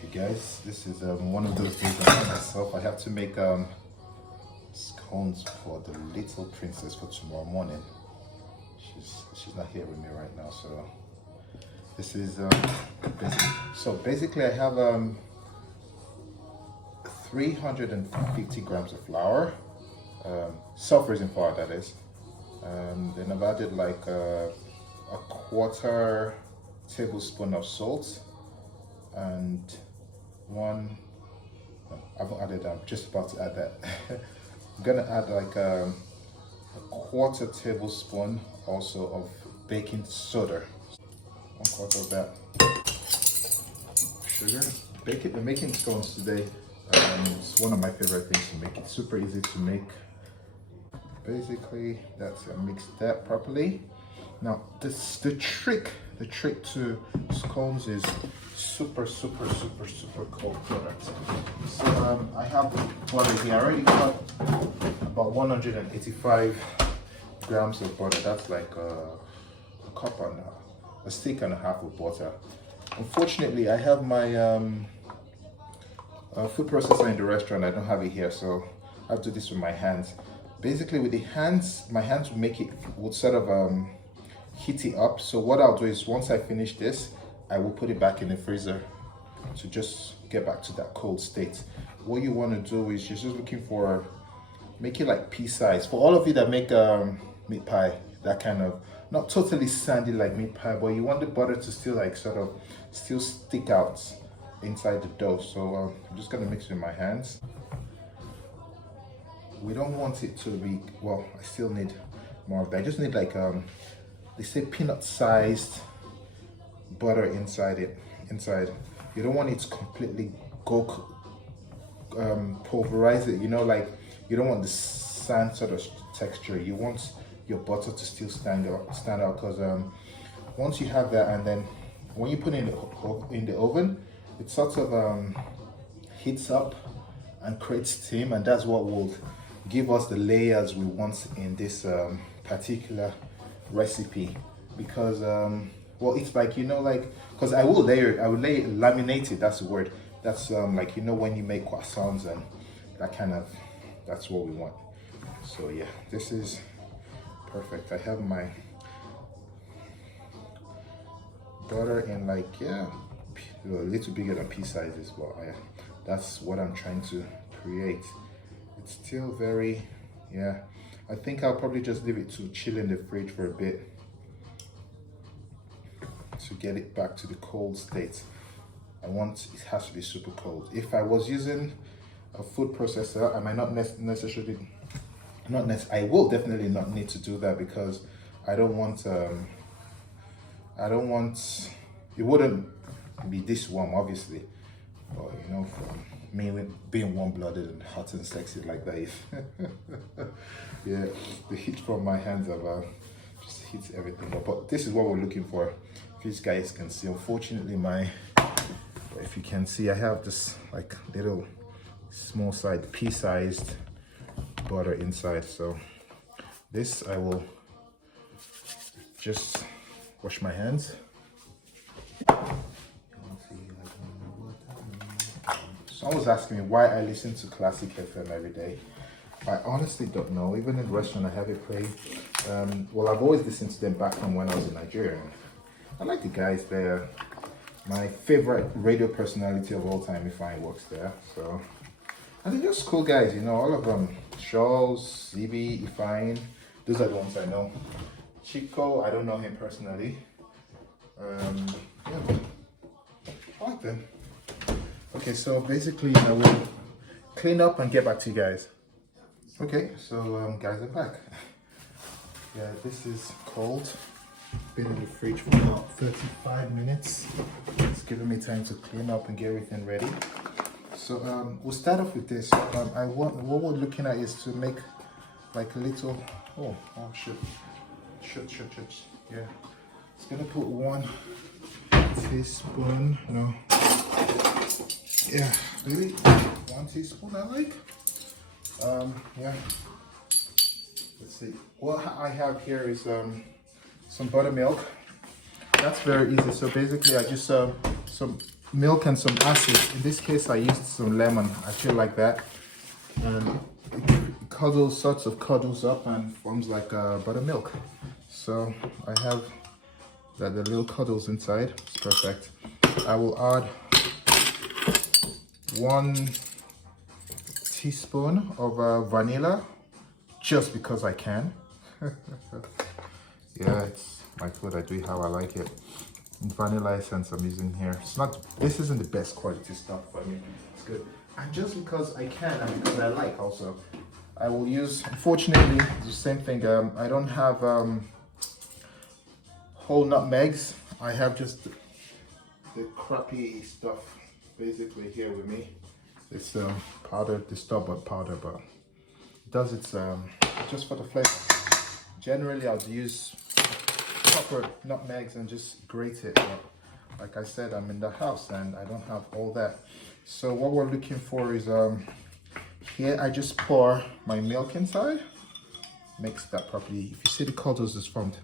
Hey guys, this is one of those days I myself. I have to make scones for the little princess for tomorrow morning. She's not here with me right now, so this is basically I have 350 grams of flour, self-raising flour that is. Then I've added like a quarter tablespoon of salt and one, I haven't added, I'm just about to add that. I'm gonna add like a quarter tablespoon also of baking soda, 1/4 of that. Sugar. We're making scones today. It's one of my favorite things to make. It's super easy to make. Basically, that's mix that properly. Now, the trick to scones is super cold product. So I have butter here. I already got about 185 grams of butter. That's like a cup and a stick and a half of butter. Unfortunately, I have my food processor in the restaurant. I don't have it here, so I have to do this with my hands. Basically, with the hands, my hands would sort of heat it up. So what I'll do is once I finish this, I will put it back in the freezer to just get back to that cold state. What you want to do is you're just looking for, make it like pea size. For all of you that make meat pie, that kind of, not totally sandy like meat pie, but you want the butter to still like sort of still stick out inside the dough. So I'm just gonna mix with my hands. We don't want it to be, well, I still need more of that. I just need like they say peanut sized butter inside. You don't want it to completely go pulverize it, you know, like you don't want the sand sort of texture. You want your butter to still stand out because once you have that, and then when you put it in the oven, it sort of heats up and creates steam, and that's what will give us the layers we want in this particular recipe. Because well, it's like, you know, like, because I will laminate it, that's the word. That's like, you know, when you make croissants and that kind of, that's what we want. So yeah, this is perfect. I have my butter in like, yeah, a little bigger than pea sizes, but that's what I'm trying to create. It's still very, yeah, I think I'll probably just leave it to chill in the fridge for a bit to get it back to the cold state. It has to be super cold. If I was using a food processor, I might not necessarily, I will definitely not need to do that, because I don't want, it wouldn't be this warm, obviously. But you know, from me being warm-blooded and hot and sexy like that, yeah, the heat from my hands just heats everything up. But this is what we're looking for. If you guys can see, unfortunately, if you can see, I have this like little small side pea-sized butter inside. So this, I will just wash my hands. Someone was asking me why I listen to classic FM every day. I honestly don't know. Even in the restaurant, I have it played. Well, I've always listened to them back from when I was in Nigeria. I like the guys there. My favorite radio personality of all time, Ifeanyi, works there. So, and they're just cool guys, you know, all of them. Charles, Zibi, Ifeanyi, those are the ones I know. Chico, I don't know him personally. Yeah, I like them. Okay, so basically, I will clean up and get back to you guys. Okay, so guys, I'm back. Yeah, this is cold. Been in the fridge for about 35 minutes. It's giving me time to clean up and get everything ready. So we'll start off with this. What we're looking at is to make like a little, oh shit. Yeah, it's gonna put 1 teaspoon, no. Yeah, really? 1 teaspoon, I like. Yeah. Let's see. What I have here is some buttermilk. That's very easy. So basically, I just some milk and some acid. In this case, I used some lemon. I feel like that. And it cuddles, sorts of cuddles up and forms like buttermilk. So I have the little cuddles inside. It's perfect. I will add 1 teaspoon of vanilla, just because I can. Yeah, it's my food. I do it how I like it. And vanilla essence I'm using here. It's not. This isn't the best quality stuff, but I mean, it's good. And just because I can and because I like, also, I will use. Unfortunately, the same thing. I don't have whole nutmegs. I have just the crappy stuff basically here with me. It's powdered, the store-bought powder, but it does its just for the flavor. Generally, I'll use proper nutmegs and just grate it. But like I said, I'm in the house and I don't have all that. So what we're looking for is here I just pour my milk inside. Mix that properly. If you see the cuddles is formed.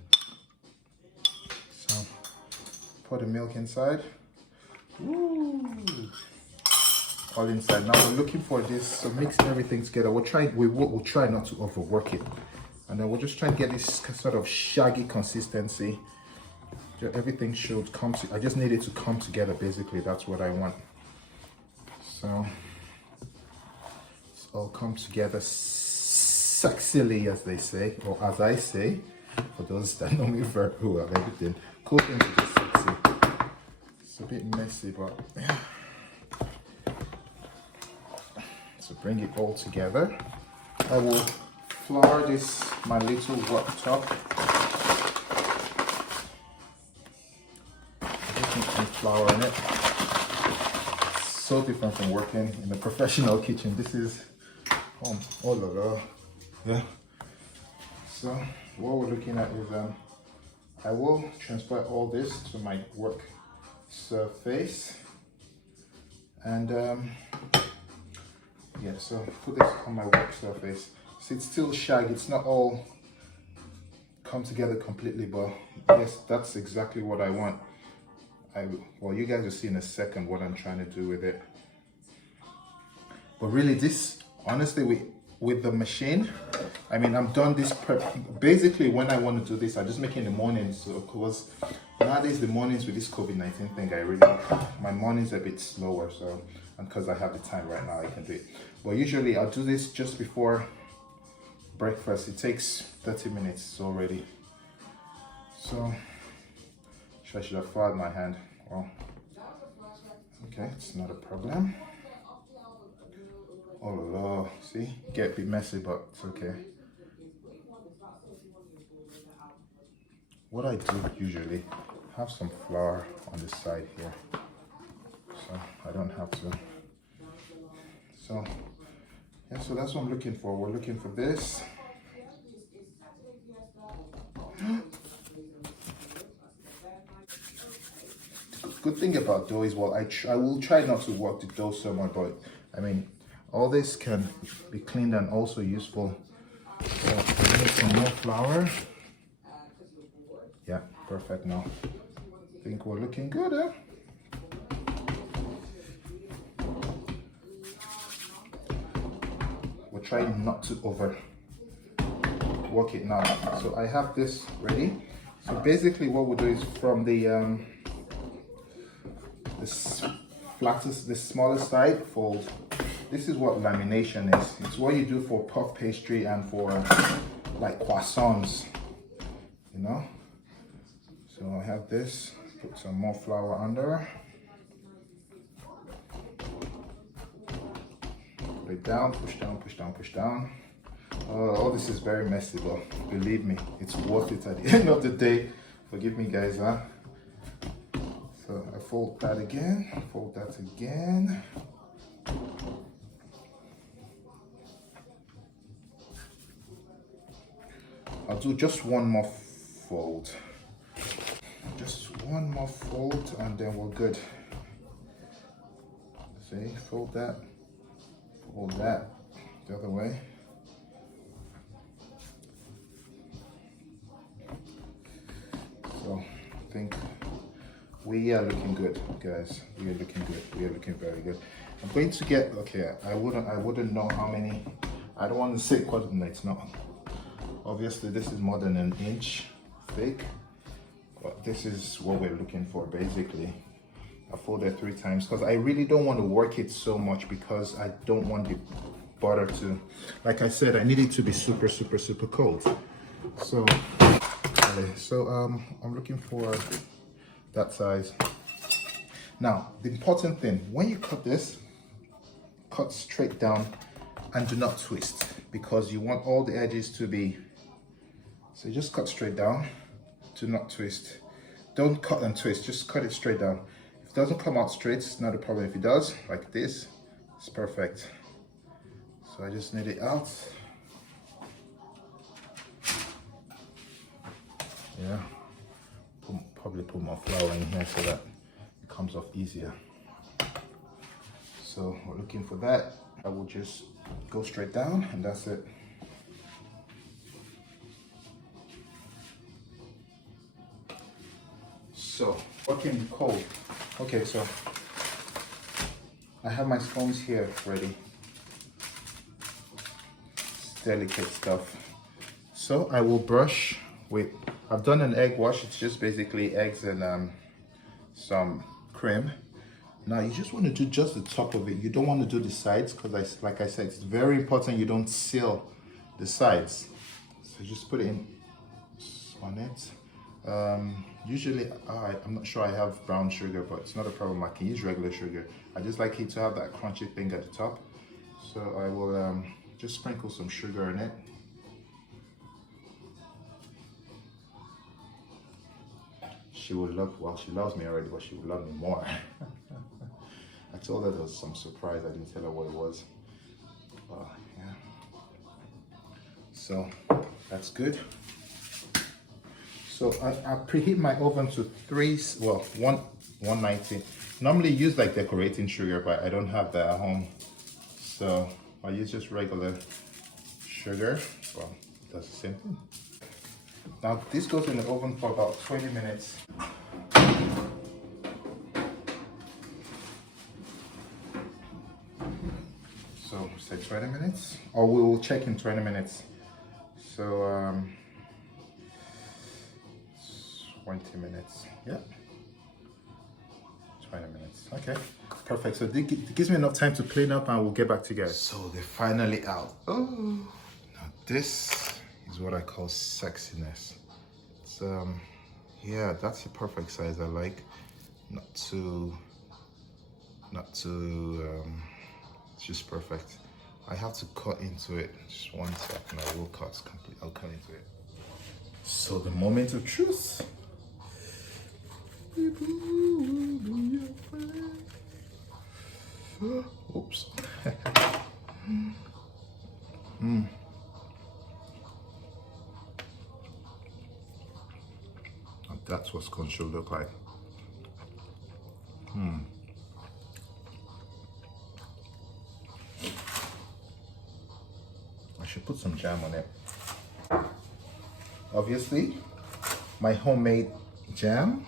So pour the milk inside. Ooh. All inside. Now we're looking for this. So mix everything together. We'll try not to overwork it. And then we'll just try and get this sort of shaggy consistency. Everything should come to, I just need it to come together, basically. That's what I want. So it's all come together sexily, as they say, or as I say, for those that know me very well, everything. Cool thing to be sexy. It's a bit messy, but yeah. So bring it all together. I will flour this, my little worktop. Just need some flour in it. It's so different from working in a professional kitchen. This is home. Oh la la. Yeah. So what we're looking at is I will transfer all this to my work surface. And yeah, so put this on my work surface. So it's still shaggy, it's not all come together completely, but yes, that's exactly what I want. Well, you guys will see in a second what I'm trying to do with it. But really this, honestly, with the machine, I mean, I'm done this prep. Basically, when I want to do this, I just make it in the mornings. So of course, nowadays the mornings with this COVID-19 thing, my mornings are a bit slower. So, and because I have the time right now, I can do it. But usually I'll do this just before breakfast. It takes 30 minutes already. So I should have fired my hand. Well, okay, it's not a problem. Oh la la, see, get a bit messy, but it's okay. What I do usually, have some flour on the side here, so I don't have to. So yeah, so that's what I'm looking for. We're looking for this. Good thing about dough is, well, I will try not to work the dough so much, but I mean, all this can be cleaned and also useful. So I need some more flour. Yeah, perfect now. I think we're looking good, eh? We're trying not to over work it now. So I have this ready. So basically what we'll do is from the flattest, the smallest side, fold. This is what lamination is. It's what you do for puff pastry and for like croissants, you know. So I have this, put some more flour under. Put it down, push down, push down, push down. All this is very messy, but believe me, it's worth it at the end of the day. Forgive me guys, huh? So I fold that again, fold that again. I'll do just one more fold. Just one more fold and then we're good. See, fold that the other way. So I think We are looking good, guys. We are looking good. We are looking very good. I'm going to get, okay, I wouldn't know how many. I don't want to say quarter, no, it's not. Obviously, this is more than an inch thick, but this is what we're looking for basically. I fold it 3 times because I really don't want to work it so much because I don't want the butter to, like I said, I need it to be super, super, super cold. So, okay, so I'm looking for that size. Now, the important thing, when you cut this, cut straight down and do not twist because you want all the edges to be, so just cut straight down, do not twist. Don't cut and twist, just cut it straight down. If it doesn't come out straight, it's not a problem. If it does, like this, it's perfect. So I just knead it out. Yeah, probably put more flour in here so that it comes off easier. So we're looking for that. I will just go straight down and that's it. So working cold. Okay, so I have my scones here ready. It's delicate stuff. So I will brush with, I've done an egg wash. It's just basically eggs and some cream. Now you just want to do just the top of it. You don't want to do the sides because like I said, it's very important you don't seal the sides. So just put it in on it. Usually, I'm not sure I have brown sugar, but it's not a problem. I can use regular sugar. I just like it to have that crunchy thing at the top. So I will just sprinkle some sugar in it. She would love, well, she loves me already, but she would love me more. I told her there was some surprise. I didn't tell her what it was. Yeah. So that's good. So I preheat my oven to 190. Normally use like decorating sugar, but I don't have that at home. So I use just regular sugar. Well, it does the same thing. Now this goes in the oven for about 20 minutes. So say 20 minutes, or we will check in 20 minutes. So 20 minutes, yeah. 20 minutes, okay. Perfect, so it gives me enough time to clean up and we'll get back together. So they're finally out. Oh, now this is what I call sexiness. It's, yeah, that's the perfect size I like. Not too, it's just perfect. I have to cut into it. Just 1 second, I will cut complete. I'll cut into it. So the moment of truth. Oops. That's what scones should look like. I should put some jam on it. Obviously, my homemade jam.